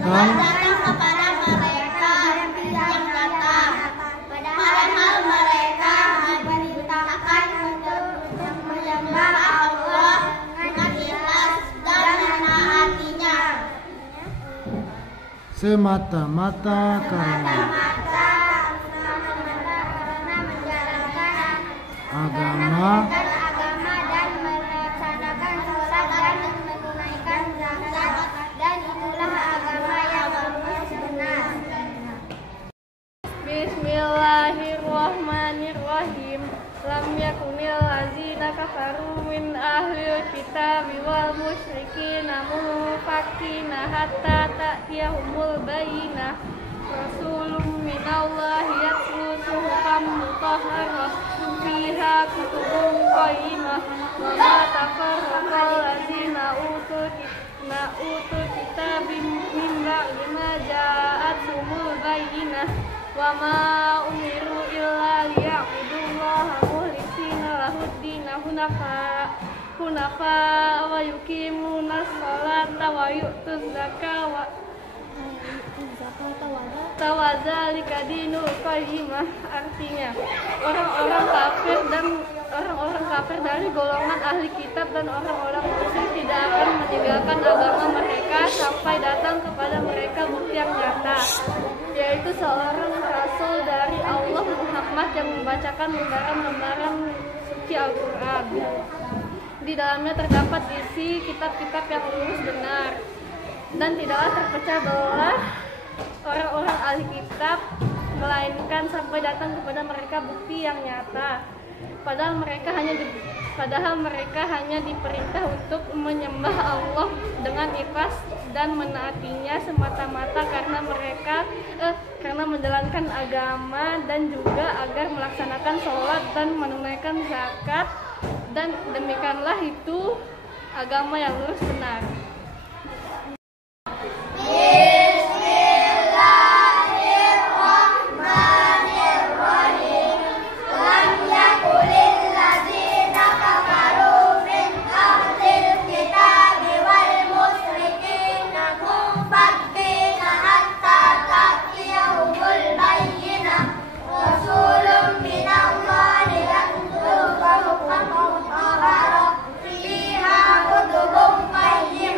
dan kepada mereka yang nyata, padahal mereka diperintahkan untuk menyembah Allah dengan ikhlas dan menaatinya semata-mata karena menjalankan agama dan melaksanakan sholat dan menunaikan zakat, dan itulah agama yang lurus benar. Bismillahirrahmanirrahim. Lam yakunil lazina kafaru min ahlil kitabi wal musyrikina munfakina hatta ta'tiyahumul bayyinah. Rasulun minallahi yatlu suhufan mutahharah fiha kutubun qayyimah wa ma tafarraqal lazina utul kitabi min ba'di ma ja'athumul bayyinah wa ma umiru illa liya'budullaha mukhlisina lahuddin hunafa wa yuqimuna sholata wa yu'tuz zakata tawazalika dinul qayyimah. Artinya orang-orang kafir dari golongan ahli kitab dan orang-orang musyrik tidak akan meninggalkan agama mereka sampai datang kepada mereka bukti yang nyata, yaitu seorang rasul dari Allah Muhammad yang membacakan lembaran-lembaran suci Al-Quran. Di dalamnya terdapat isi kitab-kitab yang lurus benar, dan tidaklah terpecah belah orang-orang ahli kitab melainkan sampai datang kepada mereka bukti yang nyata. Padahal mereka hanya diperintah untuk menyembah Allah dengan ikhlas dan menaatinya semata-mata karena menjalankan agama, dan juga agar melaksanakan sholat dan menunaikan zakat, dan demikianlah itu agama yang lurus benar. Fiha kutubun qayyimah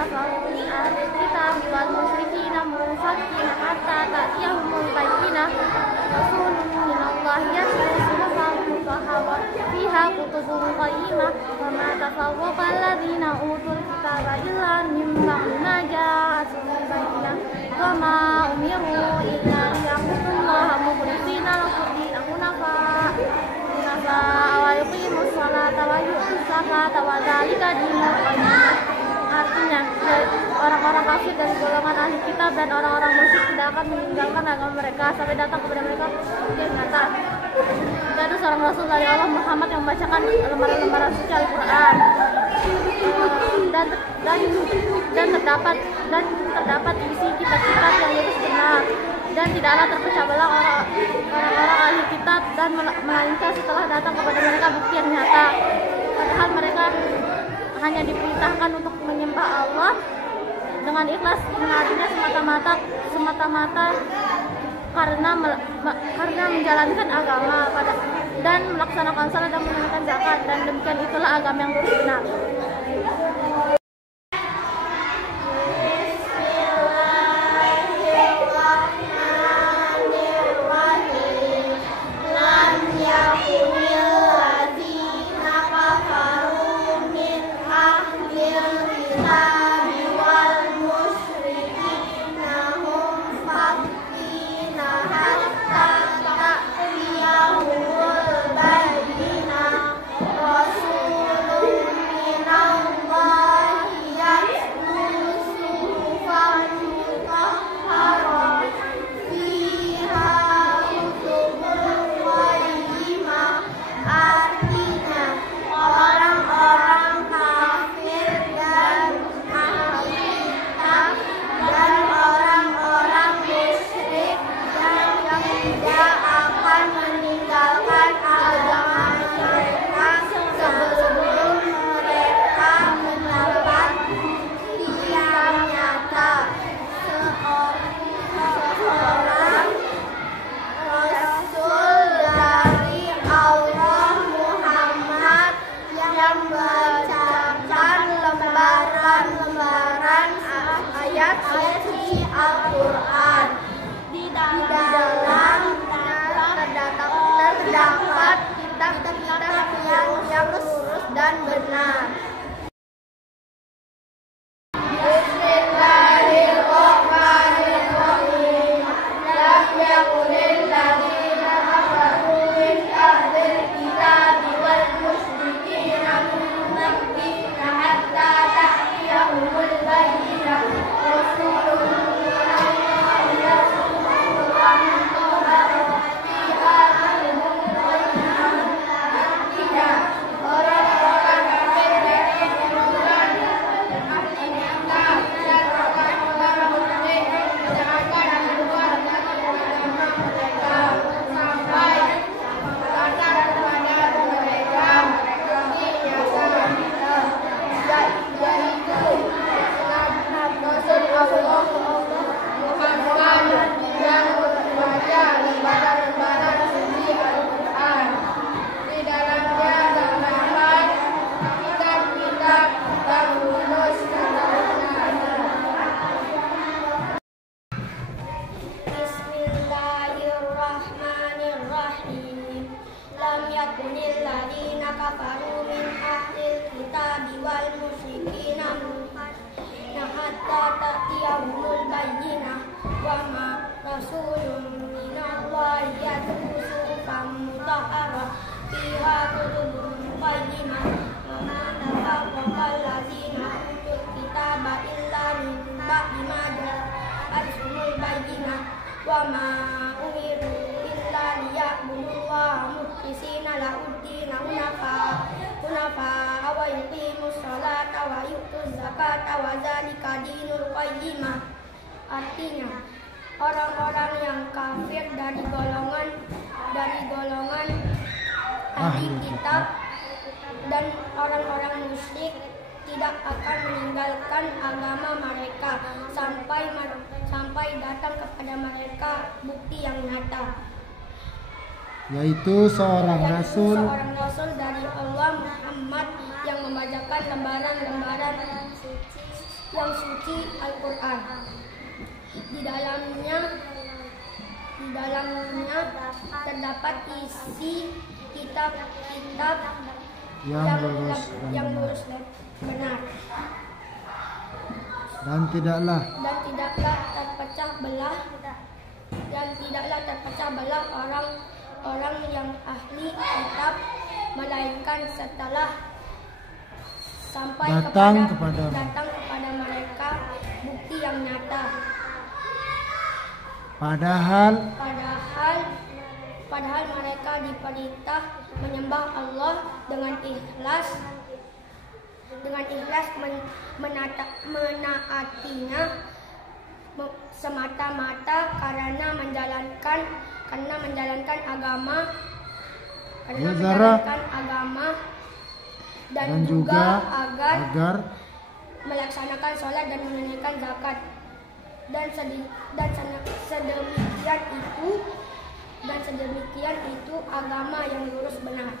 kafaru min ahli kitab wal musyrikin munfakin hatta ta'tiyahumul bayyinah rasulun minallahi yatlu suhufan mutahharah fiha kutubun qayyimah wa ma tafarraqa alladziina utul kitaba illa min ba'di ma ja'atuhumul bayyinah wa ma umiru illa liya'budullaha mukhlishina lahu-d-din wa yuqimus sholata wa yu'tuz zakata wa dzalika dinul qayyim. Artinya, orang-orang kafir dari golongan ahli kitab dan orang-orang musyrik tidak akan meninggalkan agama mereka sampai datang kepada mereka bukti nyata. Itu seorang rasul dari Allah Muhammad yang membacakan lembaran-lembaran suci Al-Qur'an. Dan terdapat isi kitab-kitab yang lurus benar, dan tidaklah terpecah belah orang-orang ahli kitab dan melainkan setelah datang kepada mereka bukti yang nyata. Padahal mereka hanya diperintahkan untuk menyembah Allah dengan ikhlas, artinya semata-mata karena menjalankan agama dan melaksanakan salat dan menunaikan zakat, dan demikian itulah agama yang lurus benar. Al-Quran. Di dalam terdapat kitab-kitab yang lurus dan benar. Bismillahirrahmanirrahim. Lam yakunil ladzina kafaru min ahlil kitabi wal musyrikina munfakkina hatta ta'tiyahumul bayyinah. Rasulun lam yakunil ladzina kafaru min ahlil kitabi wal musyrikina munfakkina hatta ta'tiyahumul bayyinah wa ma rasulun minallahi yatlu suhufan mutahharah fiha kutubun qayyimah wa ma tafarraqa alladzina utul kitaba illa min ba'di ma ja'atuhumul bayyinah wa ma umiru illa liya'budullaha mukhlishina lahu-d-din hunafa wa yuqimus sholata wa yu'tuz zakata wa dzalika dinul qayyimah. Artinya, orang-orang yang kafir dari golongan ahli kitab dan orang-orang musyrik tidak akan meninggalkan agama mereka sampai datang kepada mereka bukti yang nyata, yaitu seorang rasul dari Allah Muhammad yang membacakan lembaran-lembaran yang suci Al-Quran. Di dalamnya terdapat isi kitab-kitab yang lurus dan benar. Dan tidaklah terpecah belah orang yang ahli kitab, melainkan setelah sampai datang kepada mereka bukti yang nyata. Padahal mereka diperintah menyembah Allah dengan ikhlas menaatinya semata-mata karena menjalankan agama dan juga agar melaksanakan sholat dan menunaikan zakat, dan sedemikian itu agama yang lurus benar.